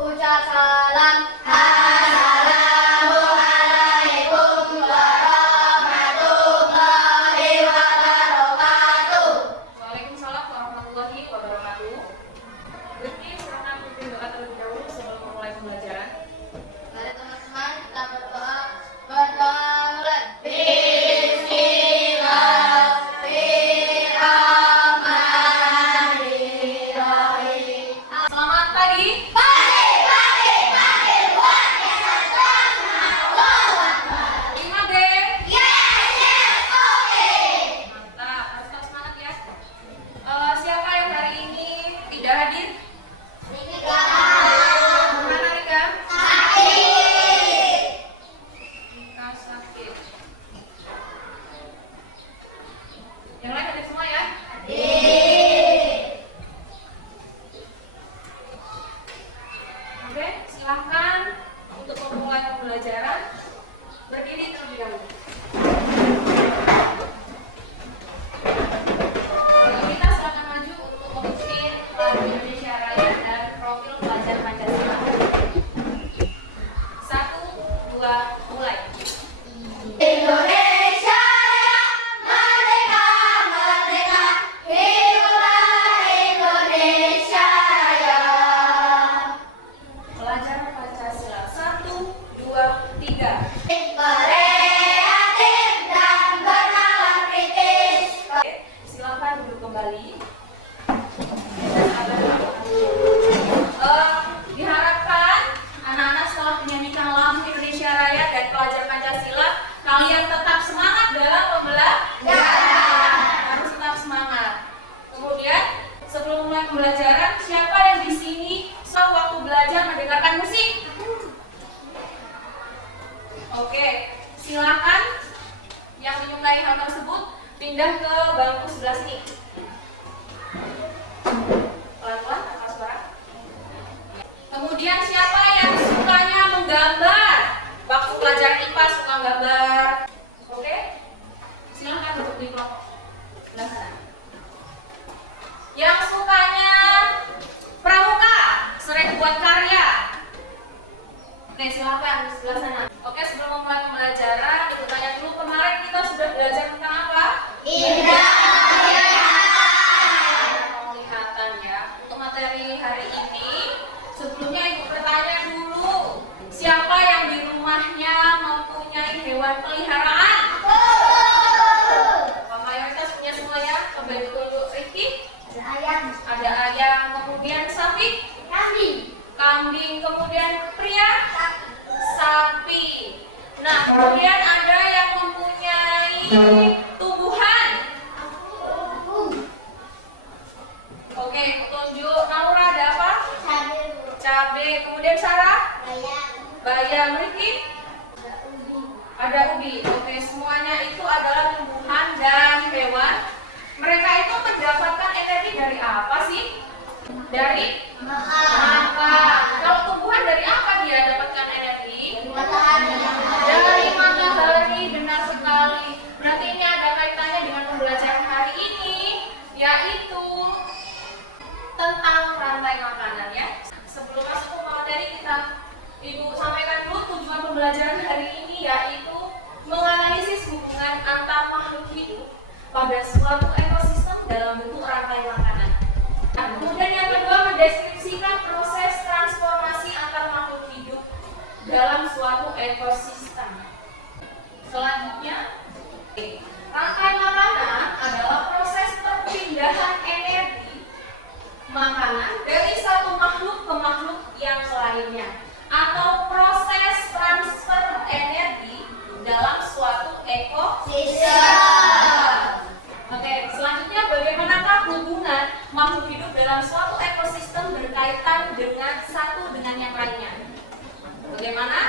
ucap salam. Assalamualaikum warahmatullahi wabarakatuh. Waalaikumsalam warahmatullahi wabarakatuh. Berhenti, silakan pimpin doa terlebih dahulu sebelum memulai pembelajaran. Mari teman-teman kita berdoa. Mulai. Bismillahirrahmanirrahim. Selamat pagi. Ingat deh. Mantap, harus tetap semangat ya. Siapa yang hari ini tidak hadir? Mana Rika? Rika sakit. Yang lain hadir semua ya? Oke, silahkan untuk memulai pembelajaran. Berdiri terlebih dahulu. Kita silakan maju untuk memimpin lagu Indonesia Raya dan profil pelajar Pancasila. 1, 2, mulai. Indonesia Raya, merdeka, merdeka, hiduplah Indonesia Raya. Pelajar Pancasila. 1, 2, 3. Kreatif dan bernalar kritis. Oke, silakan duduk kembali. Diharapkan anak-anak setelah menyanyikan lagu Indonesia Raya dan pelajar Pancasila, kalian tetap semangat dalam pembelajaran. Harus tetap semangat. Kemudian, sebelum mulai pembelajaran, siapa yang di sini waktu belajar mendengarkan musik? Oke, silakan yang menyukai hal tersebut pindah ke bangku sebelah sini. Pelan-pelan tanpa suara. Kemudian siapa yang sukanya menggambar? Waktu pelajaran IPA suka gambar. Oke? Silakan duduk di kelompok sebelah sana. Yang sukanya pramuka, sering buat karya. Oke, silakan di sebelah sana. Oke, sebelum memulai pembelajaran, kita tanya dulu, kemarin kita sudah belajar tentang apa? Penglihatan ya. Untuk materi hari ini, sebelumnya Ibu bertanya dulu, siapa yang di rumahnya mempunyai hewan peliharaan? Mayoritas punya semua ya. Coba Ibu tunjuk Rifki. Ada ayam, kemudian sapi, kambing, kemudian pria, sapi. Nah, kemudian ada yang mempunyai tumbuhan. Oke, tunjuk Naura ada apa? Cabai, kemudian Sarah, bayam, Riki, ada ubi. Oke, semuanya itu adalah tumbuhan dan hewan. Mereka itu mendapatkan energi dari apa sih? Dari makan. Kalau tumbuhan dari apa dia dapatkan energi? Dari matahari, benar sekali. Berarti ini ada kaitannya dengan pembelajaran hari ini, yaitu tentang rantai makanan ya. Sebelum masuk ke materi, Ibu sampaikan dulu tujuan pembelajaran hari ini, yaitu menganalisis hubungan antar makhluk hidup pada suatu ekosistem dalam bentuk rantai makanan. Nah, kemudian yang kedua, mendeskripsikan proses transformasi antar makhluk hidup dalam suatu ekosistem. Selanjutnya, rantai makanan adalah proses perpindahan energi makanan dari satu makhluk ke makhluk yang lainnya, atau proses transfer energi dalam suatu ekosistem. Oke, selanjutnya bagaimanakah hubungan makhluk hidup dalam suatu ekosistem berkaitan dengan satu dengan yang lainnya? Bagaimana?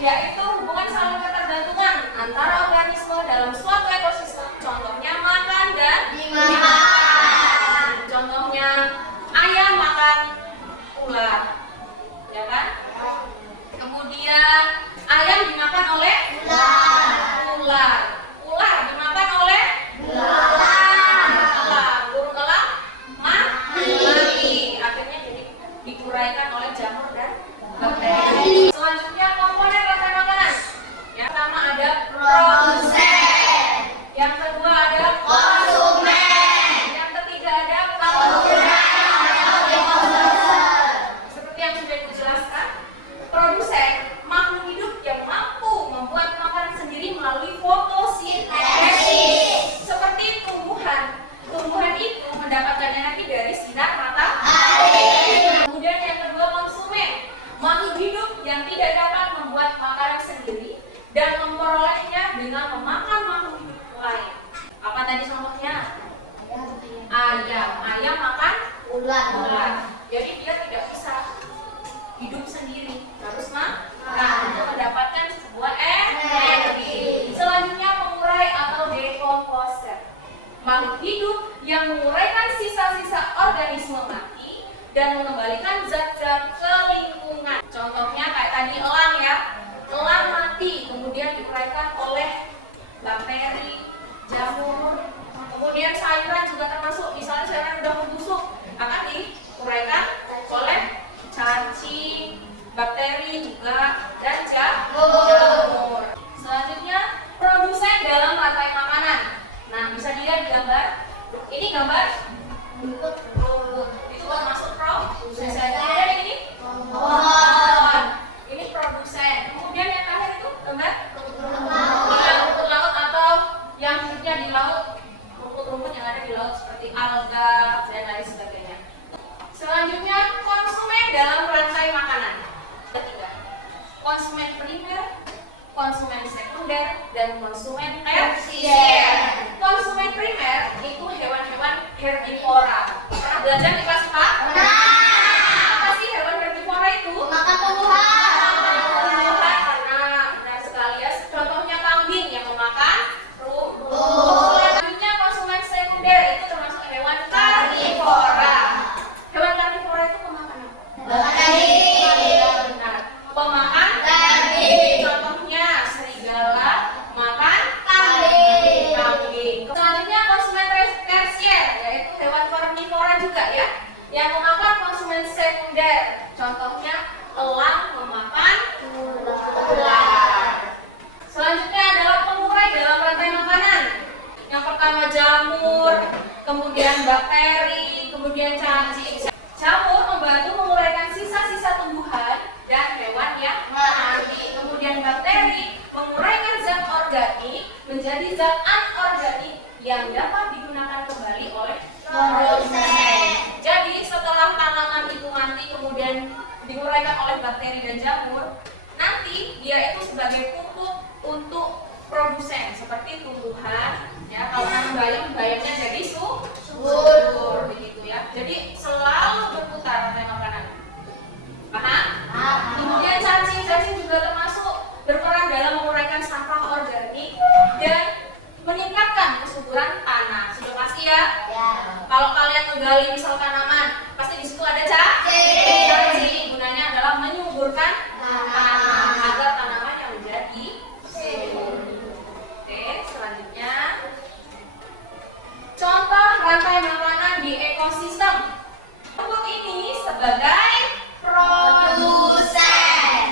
Yaitu hubungan saling ketergantungan antara organisme dalam suatu ekosistem. Contohnya makan dan dimakan. Contohnya ayam makan ular, ya kan? Kemudian ayam dimakan oleh ular. Ular dimakan oleh ular. Burung elang mati. Akhirnya jadi dikuraikan oleh jamur dan ayam. Ayam makan Ular. ular. Jadi dia tidak bisa hidup sendiri, harus makan untuk mendapatkan sebuah energi. Selanjutnya pengurai atau decomposer, makhluk hidup yang menguraikan sisa-sisa organisme mati dan mengembalikan zat-zat ke lingkungan. Contohnya kayak tadi elang ya, elang mati kemudian diuraikan oleh bakteri, jamur, kemudian sayuran juga termasuk. Misalnya sayuran udah membusuk akan diuraikan oleh cacing, bakteri juga, dan jamur. Selanjutnya produsen dalam rantai makanan. Nah, bisa dilihat di gambar. Ini gambar rumput. Itu termasuk produsen. Ada ini pohon. Ini produsen. Kemudian yang terakhir itu gambar rumput laut atau yang hidupnya di laut, rumput-rumput yang ada di laut seperti alga dan lain sebagainya. Selanjutnya konsumen dalam rantai makanan. Ketiga, konsumen primer, konsumen sekunder, dan konsumen tersier. Konsumen primer itu hewan-hewan herbivora. Pernah belajar di kelas 4? Apa sih hewan herbivora itu? Makan tumbuhan. Tumbuhan, benar sekali ya. Contohnya kambing yang memakan rumput. Selanjutnya konsumen sekunder itu termasuk hewan karnivora. Hewan karnivora itu pemakan apa? Benar. Pemakan daging. Contohnya serigala makan kambing. Selanjutnya konsumen tersier, yaitu hewan karnivora juga ya, yang memakan konsumen sekunder. Contohnya elang memakan ular. Selanjutnya adalah pengurai dalam rantai makanan. Yang pertama jamur, kemudian bakteri, kemudian cacing. Jamur membantu menguraikan sisa-sisa tumbuhan dan hewan yang mati. Kemudian bakteri menguraikan zat organik menjadi zat anorganik yang dapat digunakan kembali oleh produsen. Jadi setelah tanaman itu mati kemudian diuraikan oleh bakteri dan jamur, nanti dia itu sebagai pupuk untuk produsen seperti tumbuhan ya. Kalau nanam bayam, bayamnya jadi subur begitu ya. Jadi selalu berputar rantai makanan. Paham? Kemudian cacing juga termasuk berperan dalam menguraikan sampah organik dan meningkatkan kesuburan tanah. Sudah pasti ya? Kalau kalian menggali misal tanaman, pasti di situ ada cacing. Cacing gunanya adalah menyuburkan tanah agar tanamannya menjadi subur. Oke, selanjutnya contoh rantai makanan di ekosistem. Rumput ini sebagai produsen.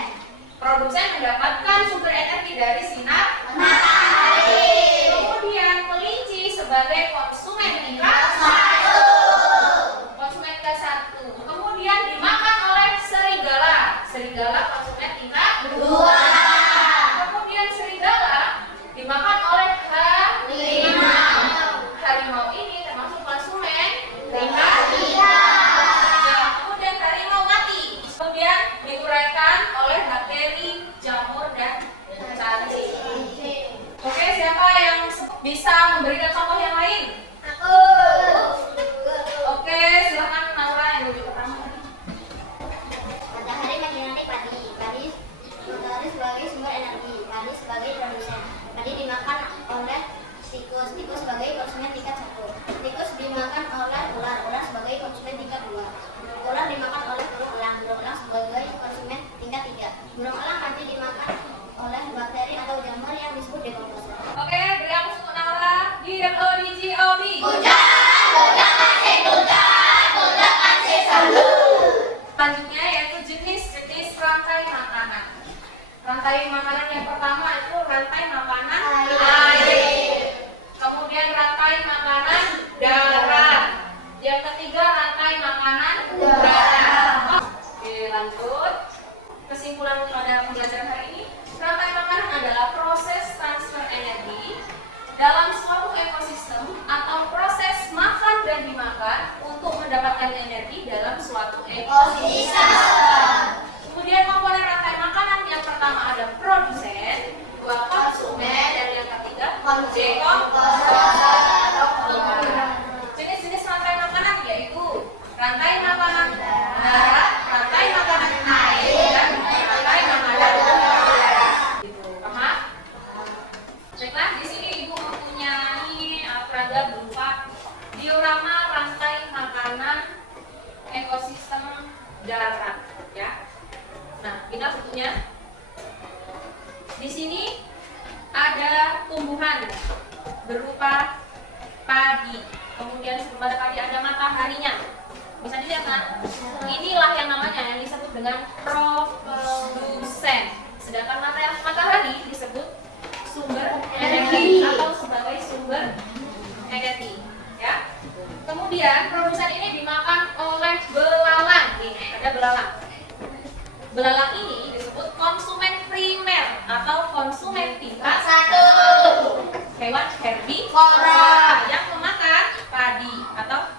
Produsen mendapatkan sumber energi dari sinar matahari. Kemudian kelinci sebagai konsumen tingkat 1. Konsumen tingkat 1. Kemudian dimakan oleh serigala. Serigala konsumen tingkat 2. Kemudian serigala dimakan oleh harimau. Harimau ini termasuk konsumen tingkat 3. Kemudian harimau mati. Kemudian diuraikan oleh bakteri, jamur, dan cacing. Oke, siapa yang bisa memberikan contoh yang lain? Aku. Oke, silakan Naura yang lebih pertama. Matahari menyinari padi. Matahari sebagai sumber energi. Padi sebagai produsen. Padi dimakan oleh tikus. Tikus sebagai konsumen tingkat 1. Tikus dimakan oleh ular. Ular sebagai konsumen tingkat 2. Ular dimakan oleh burung elang. Burung elang sebagai konsumen tingkat 3. Burung elang nanti dimakan oleh bakteri atau jamur yang disebut decomposer. Oke, beri aplaus untuk Naura. GODGOB. Selanjutnya yaitu jenis-jenis rantai makanan. Rantai makanan yang pertama itu rantai makanan air. Kemudian rantai makanan darat. Yang ketiga rantai makanan udara. Oke, lanjut. Kesimpulan pada pembelajaran hari ini, rantai makanan adalah proses transfer energi dalam suatu ekosistem atau proses makan dan dimakan untuk mendapatkan energi dalam suatu ekosistem. Kemudian komponen rantai makanan yang pertama ada produsen, dua konsumen, dan yang ketiga decomposer. Jenis-jenis rantai diorama rantai makanan ekosistem darat, ya. Nah, kita bukunya. Di sini ada tumbuhan berupa padi. Kemudian sebelum ada padi ada mataharinya. Bisa dilihat kan? Inilah yang namanya yang disebut dengan produsen. Sedangkan matahari disebut sumber energi atau sebagai sumber energi, ya. Kemudian produsen ini dimakan oleh belalang. Nih, ada belalang. Belalang ini disebut konsumen primer atau konsumen tingkat 1. Hewan herbivora yang memakan padi atau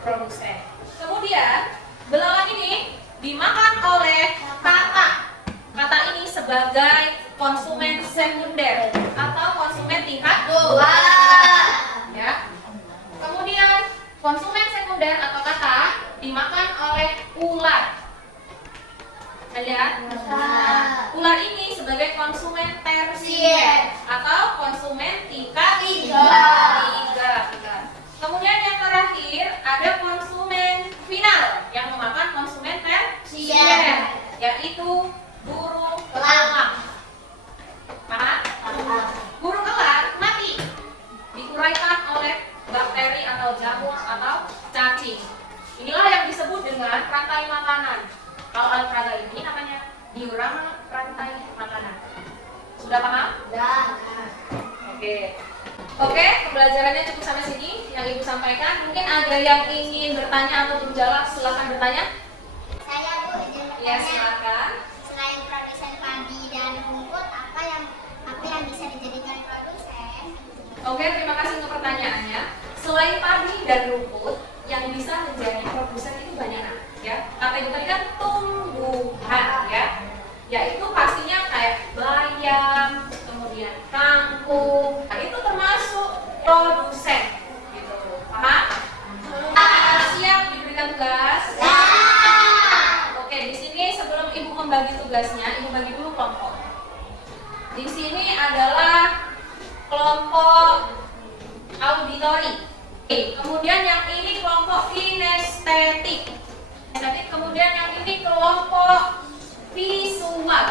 produsen. Kemudian belalang ini dimakan oleh kata. Kata ini sebagai konsumen sekunder atau konsumen tingkat 2. Ya. Kemudian konsumen sekunder atau kata dimakan oleh ular. Lihat. Ular ini sebagai konsumen tersier atau konsumen tingkat 3. Kemudian yang terakhir ada konsumen final yang memakan konsumen tersier, yaitu burung elang. Paham? Burung elang mati diuraikan oleh bakteri atau jamur atau cacing. Inilah yang disebut dengan rantai makanan. Kalau alat peraga ini namanya diorama rantai makanan. Sudah paham? Sudah. Oke, pembelajarannya cukup sampai sini yang Ibu sampaikan. Mungkin ada yang ingin bertanya atau menjawab, silakan bertanya. Saya Bu izin bertanya. Ya, silakan. Selain produsen padi dan rumput, apa yang bisa dijadikan produsen? Oke, terima kasih untuk pertanyaannya. Selain padi dan rumput, yang bisa menjadi produsen itu banyak, ya. Kata Ibu tadi kan tumbuhan, ya. Yaitu pastinya kayak bayam, kemudian kangkung. Nah, itu termasuk produsen, gitu. Paham? Siap diberikan tugas? Oke, di sini sebelum Ibu membagi tugasnya, Ibu bagi dulu kelompok. Di sini adalah kelompok auditori. Kemudian yang ini kelompok kinestetik. Kemudian yang ini kelompok visual.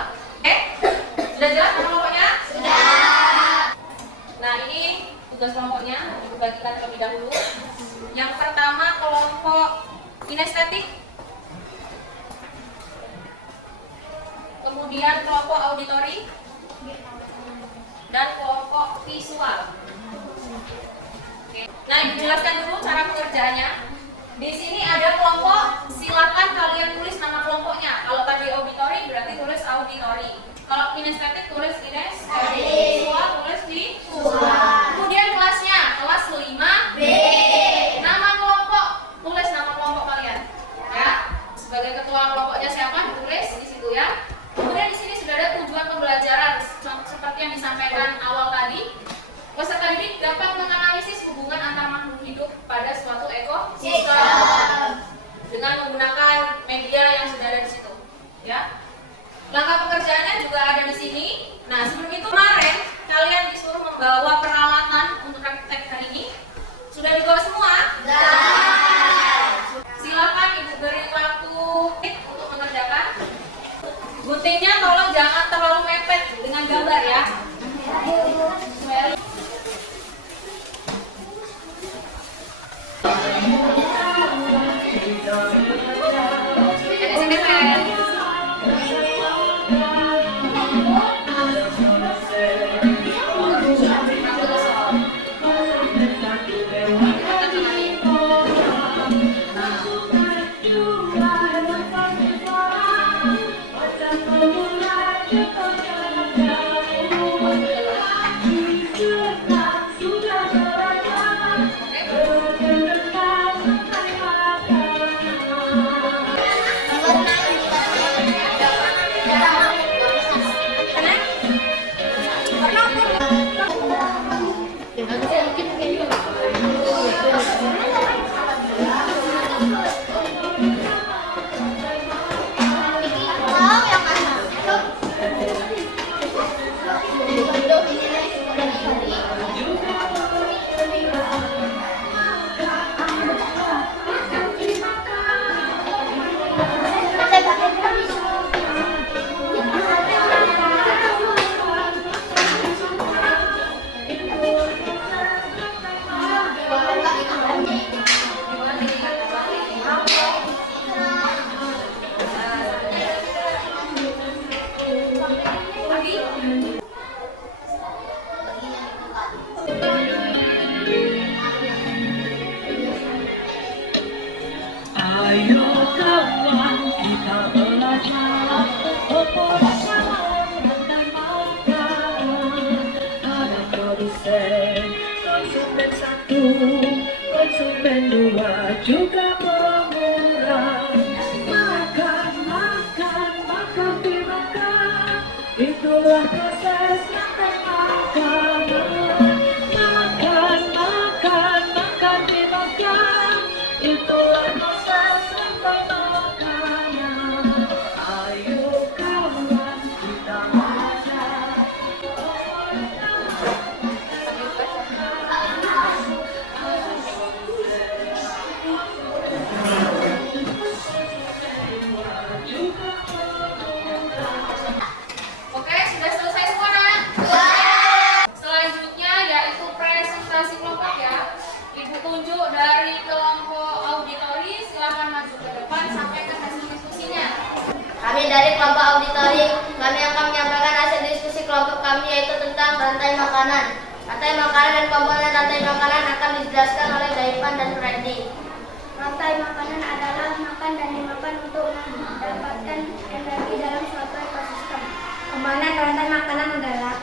Sudah jelas kelompoknya? Sudah. Nah, ini tugas kelompoknya Ibu bagikan terlebih dahulu. Yang pertama kelompok kinestetik. Kemudian kelompok auditori dan kelompok visual. Nah, Ibu jelaskan dulu cara pengerjaannya. Di sini ada kelompok, silakan kalian tulis nama kelompoknya. Kalau tadi auditori berarti tulis auditori. Kalau kinestetik tulis kinestetik. Visual tulis visual. Kemudian kelasnya, kelas 5B. Nama kelompok, tulis nama kelompok kalian. Ya. Sebagai ketua kelompoknya siapa? Tulis di situ ya. Kemudian di sini sudah ada tujuan pembelajaran seperti yang disampaikan awal tadi. Peserta didik dapat menganalisis hubungan antar makhluk hidup pada suatu ekosistem dengan menggunakan media yang sudah ada di situ. Ya. Langkah pekerjaannya juga ada di sini. Nah, sebelum itu kemarin kalian disuruh membawa peralatan untuk praktek hari ini. Sudah dibawa semua? Sudah. Silakan Ibu beri waktu untuk mengerjakan. Guntingnya tolong jangan terlalu mepet dengan gambar ya. Ayo kawan kita belajar operasi dan makanan. Ada produsen, konsumen satu, konsumen dua juga pemurah. Makan, makan, makan dimakan, itulah proses rantai makanan. Makan, makan, makan dimakan, itulah proses rantai makanan. Ayo kawan kita belajar. Oke, sudah selesai semua nak? Selanjutnya yaitu presentasi kelompok ya. Ibu tunjuk dari kelompok auditori, silakan maju ke depan sampaikan hasil diskusinya. Kami dari kelompok auditori, kami akan menyampaikan hasil diskusi kelompok kami yaitu tentang rantai makanan. Rantai makanan dan komponen rantai makanan akan dijelaskan oleh Daipan dan Freddy. Rantai makanan adalah makan dan dimakan untuk mendapatkan energi dalam suatu ekosistem. Komponen rantai makanan adalah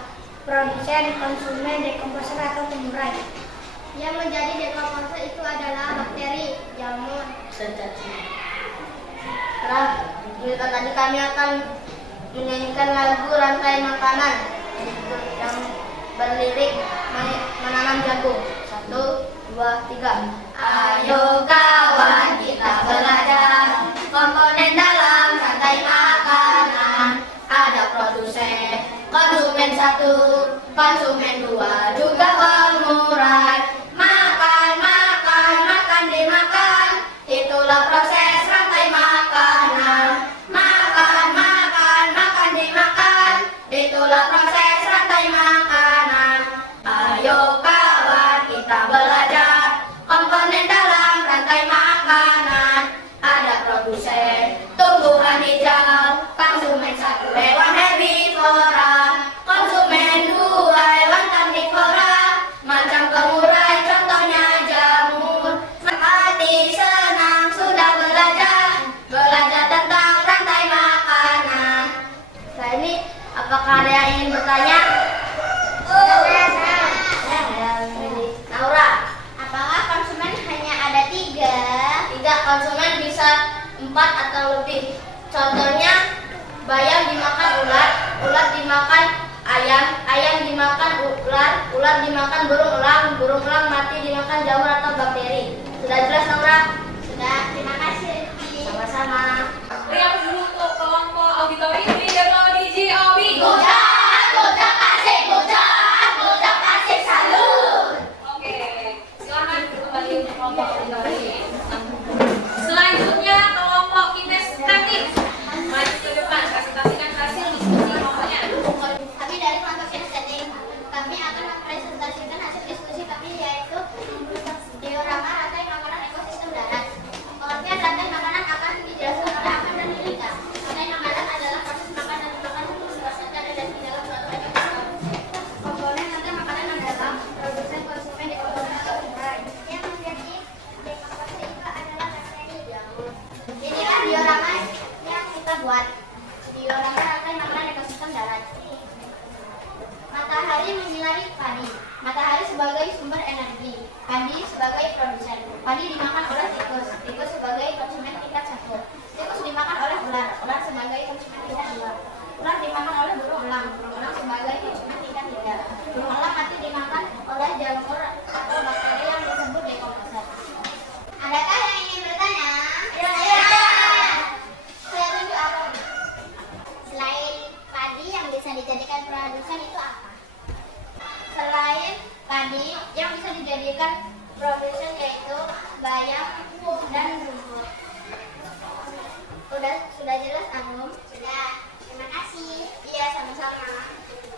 produsen, konsumen, dekomposer atau pengurai. Yang menjadi dekomposer itu adalah bakteri, jamur, Setelah penjelasan tadi kami akan menyanyikan lagu rantai makanan yang berlirik menanam jagung. 1, 2, 3. Ayo kawan kita belajar komponen dalam rantai makanan. Ada produsen, konsumen satu, konsumen dua, juga pengurai. Makan, makan, makan dimakan, itulah proses rantai makanan. Makan, makan, makan dimakan, itulah proses rantai makanan. Ayo kawan kita belajar komponen dalam rantai makanan. Ada produsen, tumbuhan hijau, konsumen satu, hewan herbivora, konsumen dua, hewan karnivora, macam pengurai contohnya jamur. Hati senang sudah belajar tentang rantai makanan. Nah ini apakah ada yang ingin bertanya? Naura, apakah konsumen hanya ada 3? Tidak, konsumen bisa 4 atau lebih. Contohnya, bayam dimakan ular, ular dimakan ayam, ayam dimakan ular, ular dimakan burung elang mati dimakan jamur atau bakteri. Sudah jelas, Naura? Sudah, terima kasih. Sama-sama. Beri aku dulu untuk kelompok auditori. Ini dari DJ Obi. Oke, silakan kembali untuk kelompok auditori. Selanjutnya kelompok kinestetik. Maju ke depan, presentasikan hasil diskusi kelompoknya. Kami dari kelompok kinestetik, kami akan mempresentasikan hasil diskusi kami yaitu diorama rantai makanan ekosistem darat. Pengertian rantai makanan akan dijelaskan oleh Ahmad dan Lilita. Rantai makanan adalah proses makan dan dimakan serta ada di dalam suatu ekosistem. Komponen rantai makanan adalah produsen, konsumen, dekomposer, atau pengurai. Yang menjadi dekomposer itu adalah bakteri, jamur. Inilah diorama yang kita buat. Diorama rantai makanan ekosistem darat. Matahari menyinari padi. Matahari sebagai sumber energi. Padi sebagai produsen. Padi dimakan oleh tikus. Tikus sebagai konsumen tingkat 1. Tikus dimakan oleh ular. Ular sebagai konsumen tingkat 2. Ular dimakan oleh burung elang. Burung elang sebagai konsumen tingkat 3. Burung elang mati dimakan oleh jamur atau bakteri yang disebut dekomposer. Adakah yang ingin bertanya? Ya. Saya tunjuk apa? Selain padi yang bisa dijadikan produsen itu apa? Selain padi yang bisa dijadikan produsen yaitu bayam dan rumput. Sudah jelas, Anum? Sudah. Terima kasih. Iya, sama-sama.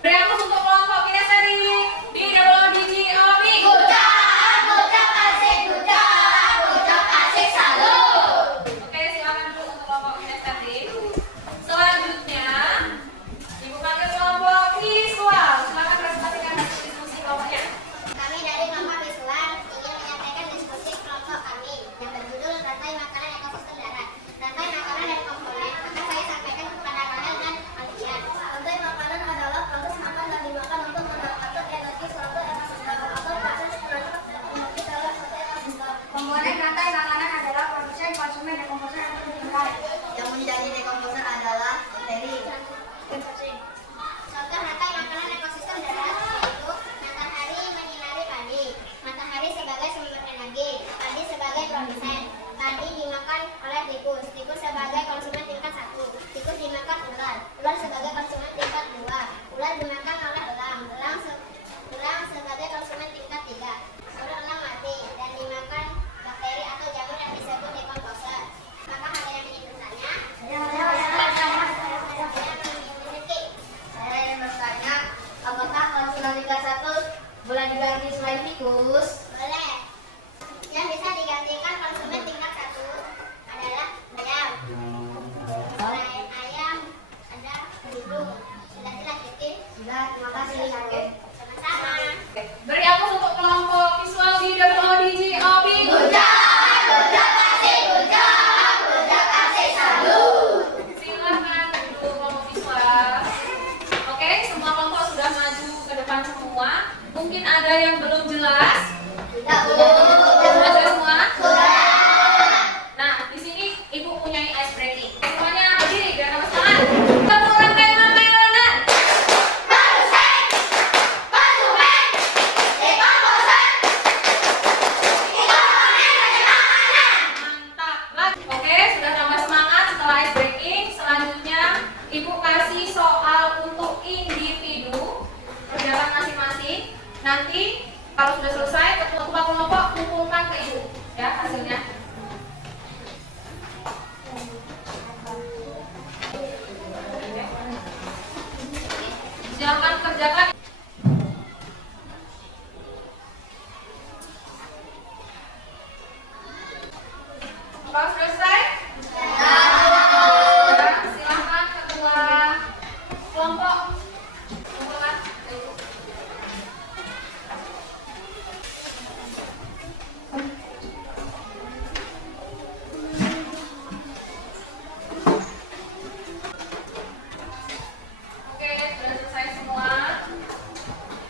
Beri aku untuk kelompok kinestetik. Komponen rantai makanan adalah produsen, konsumen, dekomposer, atau penilai. Yang menjadi dekomposer adalah bakteri. Contoh rantai makanan ekosistem darat yaitu matahari menyinari padi, matahari sebagai sumber energi, padi sebagai produsen, padi dimakan oleh tikus, tikus sebagai konsumen tingkat 1, tikus dimakan ular, ular sebagai konsumen tingkat 2, ular dimakan oleh elang, elang sebagai konsumen tingkat 3. Baru elang mati dan dimakan bakteri atau jamur yang disebut dekomposer. Maka ada yang ingin bertanya? Saya ingin bertanya, apakah konsumen tingkat 1 boleh diganti selain tikus? Boleh. Yang bisa digantikan konsumen tingkat 1 adalah ayam. Selain ayam, ada burung. Sudah Titin? Sudah, terima kasih. Sama-sama. Beri aplaus untuk kelompok visual di WODGOB. Silakan duduk kelompok visual. Oke, semua kelompok sudah maju ke depan semua. Mungkin ada yang belum jelas. Sudah semua? Nah, di sini Ibu punya ice breaking. Semuanya berdiri biar tambah semangat. Tepuk rantai makanan. Mantap. Oke, sudah tambah semangat setelah ice breaking. Selanjutnya Ibu kasih soal untuk individu kerjakan masing-masing. Nanti kalau sudah selesai, ketua kelompok kumpulkan ke Ibu ya hasilnya. Silakan kerjakan. Kalau sudah selesai? Silakan ketua kelompok kumpulkan ke Ibu. Oke, sudah selesai semua.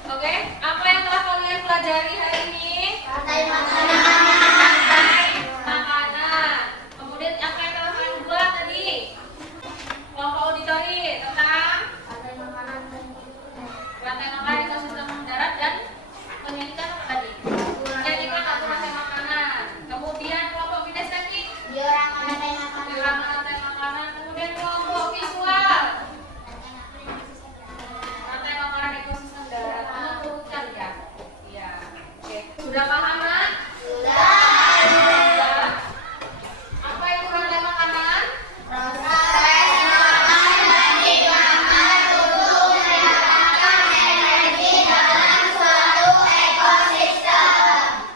Oke, apa yang telah kalian pelajari hari ini? Rantai makanan. Rantai makanan. Kemudian apa yang telah kalian buat tadi? Kelompok auditori tentang Rantai makanan. rantai makanan ekosistem darat dan menyanyikan apa tadi? Menyanyikan satu rantai makanan. Kemudian kelompok kinestetik Diorama rantai makanan. diorama rantai makanan. Kemudian kelompok visual rantai makanan ekosistem darat. Menurutkan ya? Iya. Oke. Sudah paham kan? Sudah. Apa itu rantai makanan?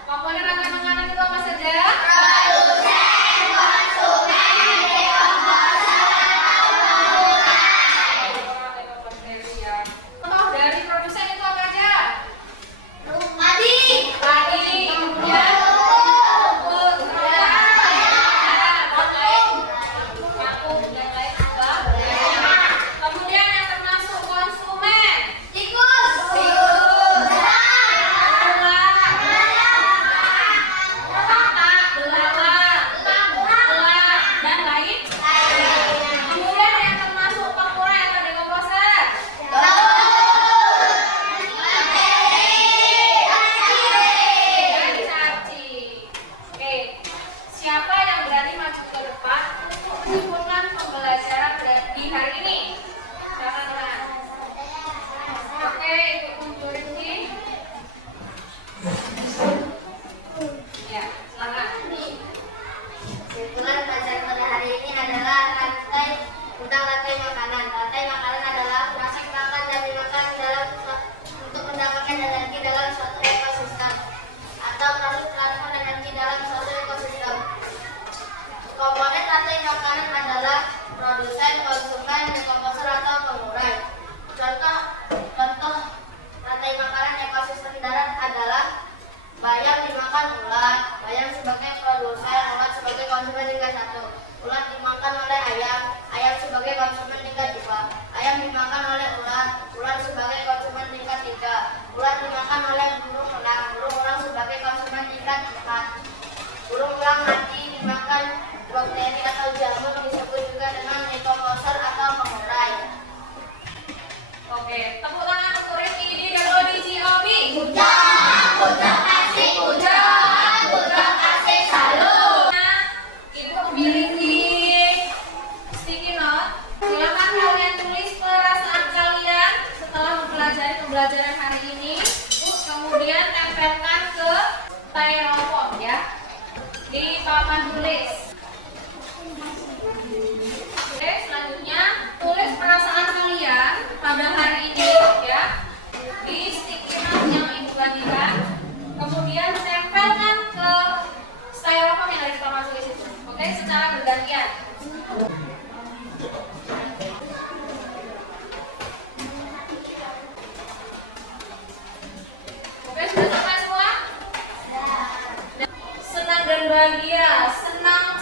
Komponen rantai makanan itu apa saja? Contoh dari produsen itu apa aja? Padi, kemudian rumput, vakum dan lain juga. Kemudian yang termasuk konsumen, dan lain. Kemudian yang termasuk pengurai atau dekomposer. Dan cacing. Oke, siapa yang berani maju ke depan untuk menyempurnakan pembelajaran di hari ini? Silakan teman. Oke, Ibu Kunjuriti. Ya, silakan. Kesimpulan pelajaran pada hari ini adalah tentang rantai makanan. Rantai makanan adalah proses makan dan dimakan untuk mendapatkan energi dalam suatu ekosistem atau proses transfer energi dalam suatu ekosistem. Komponen rantai makanan adalah produsen, konsumen, dekomposer atau pengurai. Contoh rantai makanan ekosistem darat adalah bayam dimakan ular, bayam sebagai produsen, ular sebagai konsumen tingkat 1. Ular dimakan oleh ayam, ayam sebagai konsumen tingkat 2. Ayam dimakan oleh ular, ular sebagai konsumen tingkat 3. Ular dimakan oleh burung elang sebagai konsumen tingkat 4. lubang mati dimakan bakteri atau jamur disebut juga dengan mycophosor atau pengurai. Oke, tepuk tangan untuk Rifki di WDGOB. Putra kasih salut. Ibu memiliki sticky note. Silakan kalian tulis perasaan kalian setelah mempelajari pembelajaran hari ini. Kemudian tempelkan ke styrofoam ya di papan tulis. Oke, selanjutnya tulis perasaan kalian pada hari ini ya di sticky note yang ibu bagikan. Kemudian tempelkan ke styrofoam yang ada di papan tulis itu. Oke, secara bergantian. Oke, sudah selesai semua? Senang dan bahagia, senang